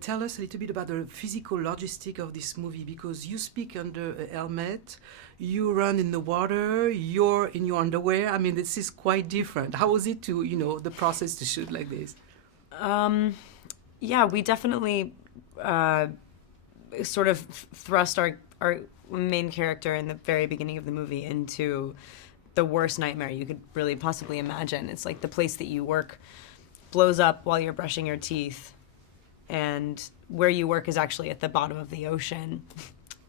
tell us a little bit about the physical logistic of this movie? Because you speak under a helmet, you run in the water, you're in your underwear. I mean, this is quite different. How was it to, the process to shoot like this? Yeah, we definitely sort of thrust our main character in the very beginning of the movie into the worst nightmare you could really possibly imagine. It's like the place that you work blows up while you're brushing your teeth, and where you work is actually at the bottom of the ocean.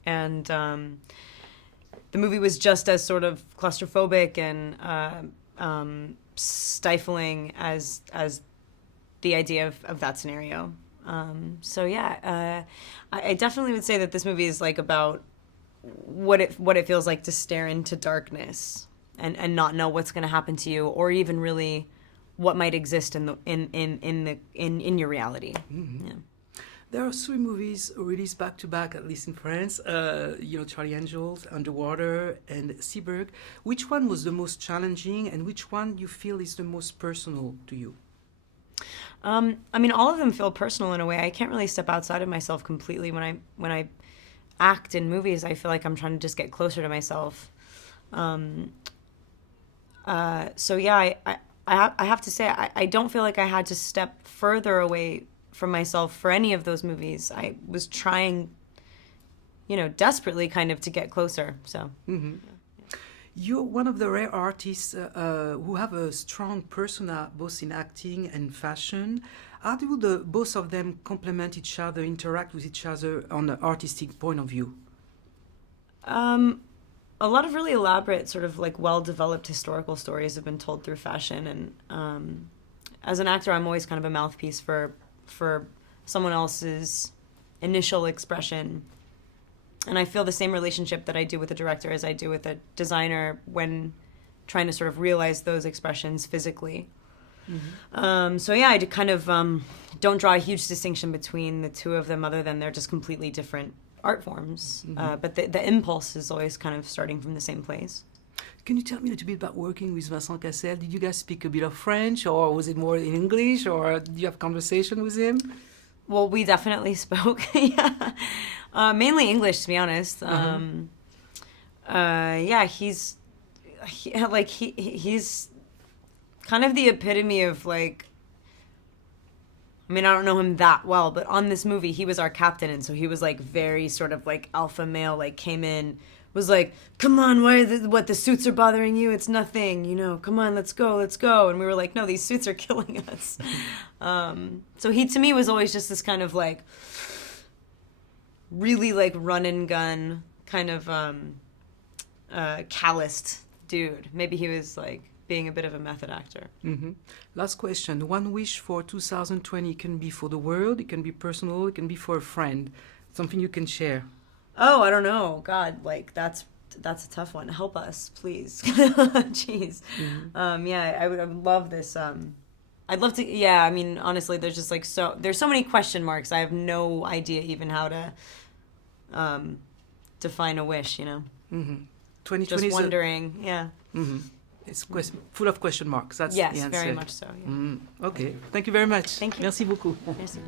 And the movie was just as sort of claustrophobic and stifling as the idea of that scenario. So yeah, I definitely would say that this movie is like about what it feels like to stare into darkness and not know what's going to happen to you, or even really what might exist in your reality. Mm-hmm. Yeah. There are 3 movies released back to back, at least in France. Charlie Angels, Underwater, and Seaberg. Which one was the most challenging, and which one you feel is the most personal to you? I mean, all of them feel personal in a way. I can't really step outside of myself completely when I act in movies. I feel like I'm trying to just get closer to myself. So yeah, I have to say I don't feel like I had to step further away from myself for any of those movies. I was trying, desperately kind of to get closer. So. Mm-hmm. You're one of the rare artists who have a strong persona, both in acting and fashion. How do both of them complement each other, interact with each other on an artistic point of view? A lot of really elaborate, sort of like well-developed historical stories have been told through fashion. And as an actor, I'm always kind of a mouthpiece for someone else's initial expression. And I feel the same relationship that I do with a director as I do with a designer when trying to sort of realize those expressions physically. Mm-hmm. So yeah, I kind of don't draw a huge distinction between the two of them, other than they're just completely different art forms. Mm-hmm. But the impulse is always kind of starting from the same place. Can you tell me a little bit about working with Vincent Cassel? Did you guys speak a bit of French, or was it more in English, or did you have conversation with him? Well, we definitely spoke, yeah. Mainly English, to be honest. Uh-huh. Yeah, he's kind of the epitome of like. I mean, I don't know him that well, but on this movie, he was our captain, and so he was like very sort of like alpha male. Like came in, was like, "Come on, what the suits are bothering you? It's nothing, Come on, let's go." And we were like, "No, these suits are killing us." So he, to me, was always just this kind of like really like run and gun kind of calloused dude. Maybe he was like being a bit of a method actor. Mm-hmm. Last question. One wish for 2020. It can be for the world, it can be personal, it can be for a friend. Something you can share. Oh, I don't know. God, like that's a tough one. Help us, please. Jeez. Mm-hmm. Yeah, I would love this. I'd love to. Yeah, I mean, honestly, there's just like there's so many question marks. I have no idea even how to define a wish. Mm-hmm. 2020. Just wondering. Yeah. Mm-hmm. It's full of question marks. That's yes, the answer. Yes, very much so. Yeah. Okay. Thank you very much. Thank you. Merci beaucoup. Merci.